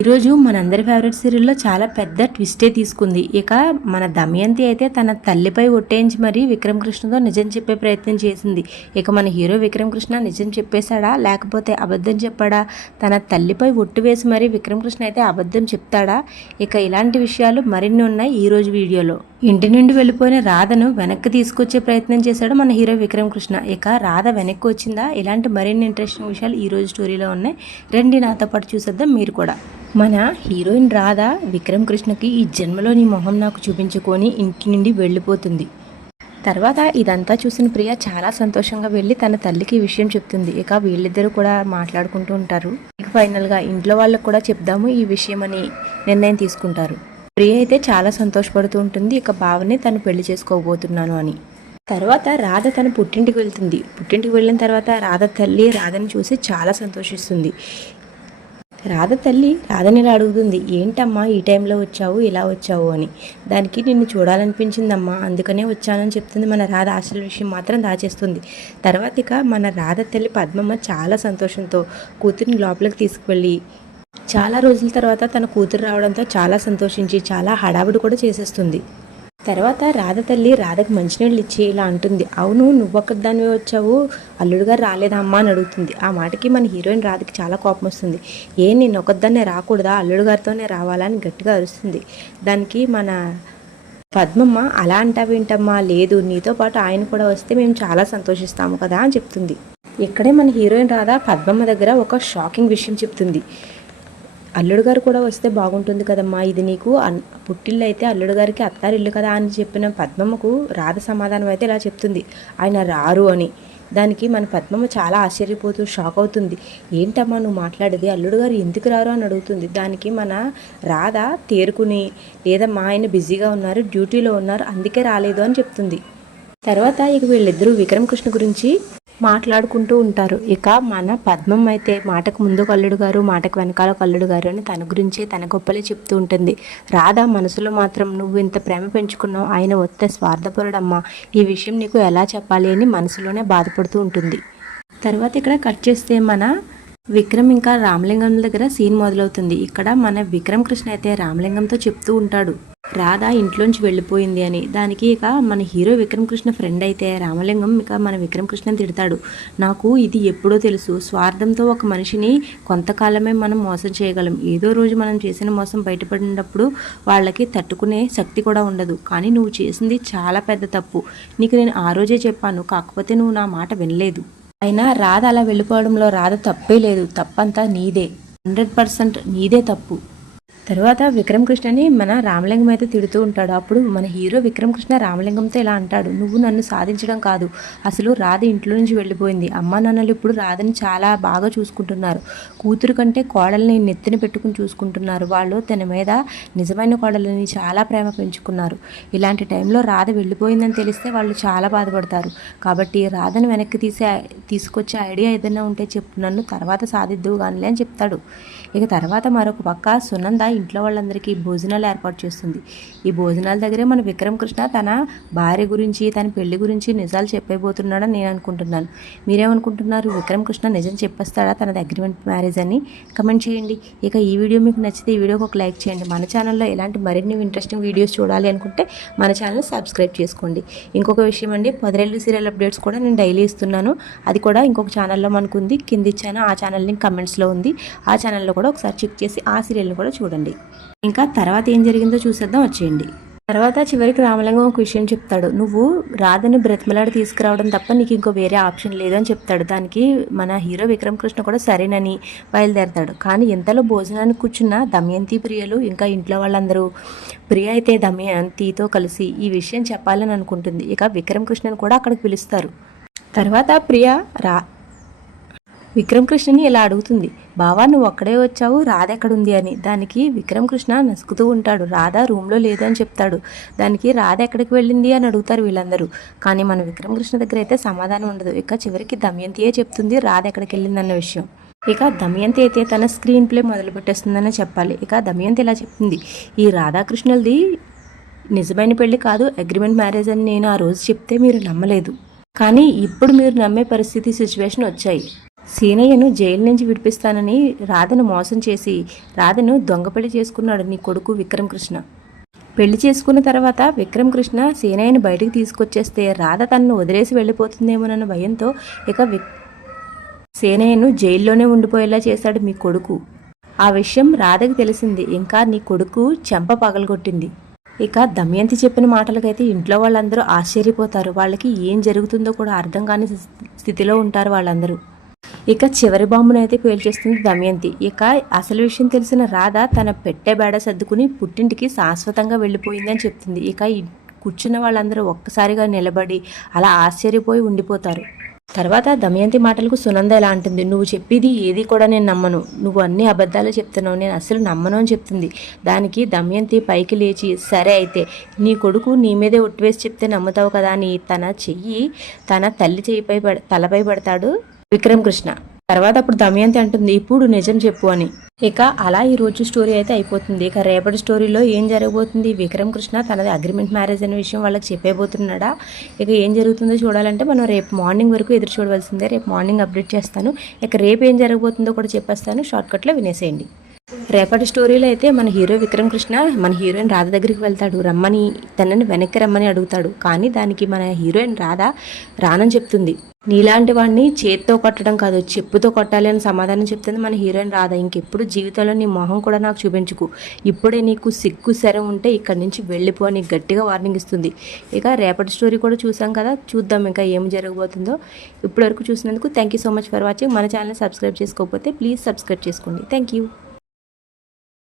ఈరోజు మనందరి ఫేవరెట్ సీరియల్లో చాలా పెద్ద ట్విస్టే తీసుకుంది. ఇక మన దమయంతి అయితే తన తల్లిపై ఒట్టేయించి మరీ విక్రమ్ కృష్ణతో నిజం చెప్పే ప్రయత్నం చేసింది. ఇక మన హీరో విక్రమ్ కృష్ణ నిజం చెప్పేశాడా లేకపోతే అబద్ధం చెప్పాడా? తన తల్లిపై ఒట్టు వేసి మరీ విక్రమ్ కృష్ణ అయితే అబద్ధం చెప్తాడా? ఇక ఇలాంటి విషయాలు మరిన్ని ఉన్నాయి ఈరోజు వీడియోలో. ఇంటి నుండి వెళ్ళిపోయిన రాధను వెనక్కి తీసుకొచ్చే ప్రయత్నం చేశాడు మన హీరో విక్రమ్ కృష్ణ. ఇక రాధ వెనక్కి వచ్చిందా? ఇలాంటి మరిన్ని ఇంట్రెస్టింగ్ విషయాలు ఈరోజు స్టోరీలో ఉన్నాయి. రండి నాతో పాటు చూసేద్దాం మీరు కూడా. మన హీరోయిన్ రాధ విక్రమ్ కృష్ణకి ఈ జన్మలో నీ మొహం నాకు చూపించుకొని ఇంటి నుండి వెళ్ళిపోతుంది. తర్వాత ఇదంతా చూసిన ప్రియ చాలా సంతోషంగా వెళ్ళి తన తల్లికి ఈ విషయం చెప్తుంది. ఇక వీళ్ళిద్దరూ కూడా మాట్లాడుకుంటూ ఉంటారు. ఇక ఫైనల్గా ఇంట్లో వాళ్ళకు కూడా చెప్దాము ఈ విషయం అని నిర్ణయం తీసుకుంటారు. ప్రియ అయితే చాలా సంతోషపడుతూ ఉంటుంది. ఇక భావని తను పెళ్లి చేసుకోబోతున్నాను అని. తర్వాత రాధ తన పుట్టింటికి వెళ్తుంది. పుట్టింటికి వెళ్ళిన తర్వాత రాధ తల్లి రాధని చూసి చాలా సంతోషిస్తుంది. రాధ తల్లి రాధని ఇలా అడుగుతుంది, ఏంటమ్మా ఈ టైంలో వచ్చావు, ఇలా వచ్చావు అని. దానికి నిన్ను చూడాలనిపించిందమ్మా, అందుకనే వచ్చానని చెప్తుంది. మన రాధ అసలు విషయం మాత్రం దాచేస్తుంది. తర్వాత ఇక మన రాధ తల్లి పద్మమ్మ చాలా సంతోషంతో కూతురిని లోపలికి తీసుకువెళ్ళి చాలా రోజుల తర్వాత తన కూతురు రావడంతో చాలా సంతోషించి చాలా హడావిడి కూడా చేసేస్తుంది. తర్వాత రాధ తల్లి రాధకి మంచినీళ్ళు ఇచ్చి ఇలా అంటుంది, అవును నువ్వొక్కదానివే వచ్చావు, అల్లుడు గారు రాలేదమ్మా అని అడుగుతుంది. ఆ మాటకి మన హీరోయిన్ రాధకి చాలా కోపం వస్తుంది. నేను ఒక్కదాన్నే రాకూడదా, అల్లుడు గారితోనే రావాలా అని గట్టిగా అరుస్తుంది. దానికి మన పద్మమ్మ, అలా అంటావేంటమ్మా, లేదు నీతో పాటు ఆయన కూడా వస్తే మేము చాలా సంతోషిస్తాము కదా అని చెప్తుంది. ఇక్కడే మన హీరోయిన్ రాధ పద్మమ్మ దగ్గర ఒక షాకింగ్ విషయం చెప్తుంది. అల్లుడు గారు కూడా వస్తే బాగుంటుంది కదమ్మా, ఇది నీకు పుట్టిల్లు అయితే అల్లుడు గారికి అత్తారిల్లు కదా అని చెప్పిన పద్మమ్మకు రాధ సమాధానం అయితే ఇలా చెప్తుంది, ఆయన రారు అని. దానికి మన పద్మమ్మ చాలా ఆశ్చర్యపోతూ షాక్ అవుతుంది. ఏంటమ్మా నువ్వు మాట్లాడేది, అల్లుడు గారు ఎందుకు రారు అని అడుగుతుంది. దానికి మన రాధ తేరుకుని, లేదమ్మా ఆయన బిజీగా ఉన్నారు, డ్యూటీలో ఉన్నారు, అందుకే రాలేదు అని చెప్తుంది. తర్వాత ఇక వీళ్ళిద్దరూ విక్రమ్ కృష్ణ గురించి మాట్లాడుకుంటూ ఉంటారు. ఇక మన పద్మం అయితే మాటకు ముందు కల్లుడు గారు, మాటకు వెనకాల కల్లుడు గారు అని తన గురించే తన గొప్పలే చెప్తూ ఉంటుంది. రాధ మనసులో మాత్రం నువ్వు ఇంత ప్రేమ పెంచుకున్నావు, ఆయన వస్తే స్వార్థపరుడమ్మా, ఈ విషయం నీకు ఎలా చెప్పాలి అని మనసులోనే బాధపడుతూ ఉంటుంది. తర్వాత ఇక్కడ కట్ చేస్తే మన విక్రమ్ ఇంకా రామలింగం దగ్గర సీన్ మొదలవుతుంది. ఇక్కడ మన విక్రమ్ కృష్ణ అయితే రామలింగంతో చెప్తూ ఉంటాడు రాధ ఇంట్లోంచి వెళ్ళిపోయింది అని. దానికి ఇక మన హీరో విక్రమ్ కృష్ణ ఫ్రెండ్ అయితే రామలింగం ఇక మన విక్రమ్ కృష్ణని తిడతాడు. నాకు ఇది ఎప్పుడో తెలుసు, స్వార్థంతో ఒక మనిషిని కొంతకాలమే మనం మోసం చేయగలం, ఏదో రోజు మనం చేసిన మోసం బయటపడినప్పుడు వాళ్ళకి తట్టుకునే శక్తి కూడా ఉండదు. కానీ నువ్వు చేసింది చాలా పెద్ద తప్పు, నీకు నేను ఆ రోజే చెప్పాను, కాకపోతే నువ్వు నా మాట వినలేదు. అయినా రాధ అలా వెళ్ళిపోవడంలో రాధ తప్పే లేదు, తప్పంతా నీదే, 100% నీదే తప్పు. తర్వాత విక్రమ్ కృష్ణని మన రామలింగం అయితే తిడుతూ ఉంటాడు. అప్పుడు మన హీరో విక్రమ్ కృష్ణ రామలింగంతో ఇలా అంటాడు, నువ్వు నన్ను సాధించడం కాదు, అసలు రాధ ఇంట్లో నుంచి వెళ్ళిపోయింది, అమ్మా నాన్నలు ఇప్పుడు రాధని చాలా బాగా చూసుకుంటున్నారు, కూతురు కంటే కోడల్ని నెత్తిన పెట్టుకుని చూసుకుంటున్నారు, వాళ్ళు తన మీద నిజమైన కోడలని చాలా ప్రేమ పెంచుకున్నారు. ఇలాంటి టైంలో రాధ వెళ్ళిపోయిందని తెలిస్తే వాళ్ళు చాలా బాధపడతారు. కాబట్టి రాధని వెనక్కి తీసుకొచ్చే ఐడియా ఏదైనా ఉంటే చెప్పు, నన్ను తర్వాత సాధిద్దువు కానిలే అని చెప్తాడు. ఇక తర్వాత మరొక పక్క సునంద ఇంట్లో వాళ్ళందరికీ భోజనాలు ఏర్పాటు చేస్తుంది. ఈ భోజనాల దగ్గరే మన విక్రమ్ కృష్ణ తన భార్య గురించి, తన పెళ్లి గురించి నిజాలు చెప్పైపోతున్నాడని నేను అనుకుంటున్నాను. మీరేమనుకుంటున్నారు? విక్రమ్ కృష్ణ నిజం చెప్పేస్తాడా తనది అగ్రిమెంట్ మ్యారేజ్ అని? కమెంట్ చేయండి. ఇక ఈ వీడియో మీకు నచ్చితే ఈ వీడియోకి ఒక లైక్ చేయండి. మన ఛానల్లో ఎలాంటి మరిన్ని ఇంట్రెస్టింగ్ వీడియోస్ చూడాలి అనుకుంటే మన ఛానల్ సబ్స్క్రైబ్ చేసుకోండి. ఇంకొక విషయం అండి, 10 సీరియల్ అప్డేట్స్ కూడా నేను డైలీ ఇస్తున్నాను. అది కూడా ఇంకొక ఛానల్లో మనకు ఉంది, కింద ఇచ్చాను, ఆ ఛానల్ లింక్ కమెంట్స్లో ఉంది. ఆ ఛానల్లో కూడా ఒకసారి చెక్ చేసి ఆ సీరియల్ని కూడా చూడండి. ఇంకా తర్వాత ఏం జరిగిందో చూసేద్దాం, వచ్చేయండి. తర్వాత చివరికి రామలింగం ఒక విషయం చెప్తాడు, నువ్వు రాధని బ్రతిమలాడి తీసుకురావడం తప్ప నీకు ఇంకో వేరే ఆప్షన్ లేదని చెప్తాడు. దానికి మన హీరో విక్రమ్ కృష్ణ కూడా సరేనని బయలుదేరతాడు. కానీ ఇంతలో భోజనానికి కూర్చున్న దమయంతి ప్రియలు ఇంకా ఇంట్లో వాళ్ళందరూ, ప్రియ అయితే దమయంతితో కలిసి ఈ విషయం చెప్పాలని అనుకుంటుంది. ఇక విక్రమ్ కృష్ణని కూడా అక్కడికి పిలుస్తారు. తర్వాత ప్రియ విక్రమ్ కృష్ణని ఇలా అడుగుతుంది, బావా నువ్వు ఒక్కడే వచ్చావు, రాధ ఎక్కడుంది అని. దానికి విక్రమ్ కృష్ణ నసుకుతూ ఉంటాడు, రాధ రూమ్లో లేదు అని చెప్తాడు. దానికి రాధ ఎక్కడికి వెళ్ళింది అని అడుగుతారు వీళ్ళందరూ. కానీ మన విక్రమ్ కృష్ణ దగ్గర అయితే సమాధానం ఉండదు. ఇక చివరికి దమయంతియే చెప్తుంది రాధ ఎక్కడికి వెళ్ళిందన్న విషయం. ఇక దమయంతి అయితే తన స్క్రీన్ ప్లే మొదలు పెట్టేస్తుందనే చెప్పాలి. ఇక దమయంతి ఇలా చెప్తుంది, ఈ రాధాకృష్ణులది నిజమైన పెళ్లి కాదు, అగ్రిమెంట్ మ్యారేజ్ అని నేను ఆ రోజు చెప్తే మీరు నమ్మలేదు, కానీ ఇప్పుడు మీరు నమ్మే పరిస్థితి సిచ్యువేషన్ వచ్చాయి. సీనయ్యను జైలు నుంచి విడిపిస్తానని రాధను మోసం చేసి రాధను దొంగపెళ్లి చేసుకున్నాడు నీ కొడుకు విక్రమకృష్ణ. పెళ్లి చేసుకున్న తర్వాత విక్రమకృష్ణ సీనయ్యను బయటికి తీసుకొచ్చేస్తే రాధ తనను వదిలేసి వెళ్ళిపోతుందేమోనన్న భయంతో ఇక సీనయ్యను జైల్లోనే ఉండిపోయేలా చేశాడు మీ కొడుకు. ఆ విషయం రాధకి తెలిసింది. ఇంకా నీ కొడుకు చెంప పగలగొట్టింది. ఇక దమయంతి చెప్పిన మాటలకైతే ఇంట్లో వాళ్ళందరూ ఆశ్చర్యపోతారు. వాళ్ళకి ఏం జరుగుతుందో కూడా అర్థం కాని స్థితిలో ఉంటారు వాళ్ళందరూ. ఇక చివరి బాంబునైతే పేల్చేస్తుంది దమయంతి. ఇక అసలు విషయం తెలిసిన రాధ తన పెట్టే బేడ సర్దుకుని పుట్టింటికి శాశ్వతంగా వెళ్ళిపోయిందని చెప్తుంది. ఇక కూర్చున్న వాళ్ళందరూ ఒక్కసారిగా నిలబడి అలా ఆశ్చర్యపోయి ఉండిపోతారు. తర్వాత దమయంతి మాటలకు సునంద ఎలా అంటుంది, నువ్వు చెప్పేది ఏది కూడా నేను నమ్మను, నువ్వు అన్ని అబద్ధాలు చెప్తున్నావు, నేను అసలు నమ్మను అని చెప్తుంది. దానికి దమయంతి పైకి లేచి, సరే అయితే నీ కొడుకు నీ మీదే ఒట్టివేసి చెప్తే నమ్ముతావు కదా అని తన తల్లి చేయిపై తలపై పెడతాడు విక్రమకృష్ణ. తర్వాత అప్పుడు దమయంతి అంటుంది, ఇప్పుడు నిజం చెప్పు అని. ఇక అలా ఈ రోజు స్టోరీ అయితే అయిపోతుంది. ఇక రేపటి స్టోరీలో ఏం జరగబోతుంది, విక్రమకృష్ణ తనది అగ్రిమెంట్ మ్యారేజ్ అనే విషయం వాళ్ళకి చెప్పేబోతున్నాడా, ఇక ఏం జరుగుతుందో చూడాలంటే మనం రేపు మార్నింగ్ వరకు ఎదురు చూడవలసిందే. రేపు మార్నింగ్ అప్డేట్ చేస్తాను. ఇక రేపు ఏం జరగబోతుందో కూడా చెప్పేస్తాను, షార్ట్కట్లో వినేసేయండి. రేపటి స్టోరీలో అయితే మన హీరో విక్రమకృష్ణ మన హీరోయిన్ రాధ దగ్గరికి వెళ్తాడు. రమ్మని తనని వెనక్కి రమ్మని అడుగుతాడు. కానీ దానికి మన హీరోయిన్ రాధ రానని చెప్తుంది. నీలాంటి వాడిని చేత్తో కొట్టడం కాదు చెప్పుతో కొట్టాలి అని సమాధానం చెప్తుంది మన హీరోయిన్ రాధ. ఇంకెప్పుడు జీవితంలో నీ మొహం కూడా నాకు చూపించుకు, ఇప్పుడే నీకు సిగ్గు శరం ఉంటే ఇక్కడి నుంచి వెళ్ళిపో అని గట్టిగా వార్నింగ్ ఇస్తుంది. ఇక రేపటి స్టోరీ కూడా చూసాం కదా, చూద్దాం ఇంకా ఏం జరగబోతుందో. ఇప్పటివరకు చూసినందుకు thank you so much for watching. మన ఛానల్ సబ్స్క్రైబ్ చేసుకోకపోతే ప్లీజ్ సబ్స్క్రైబ్ చేసుకోండి. Thank you.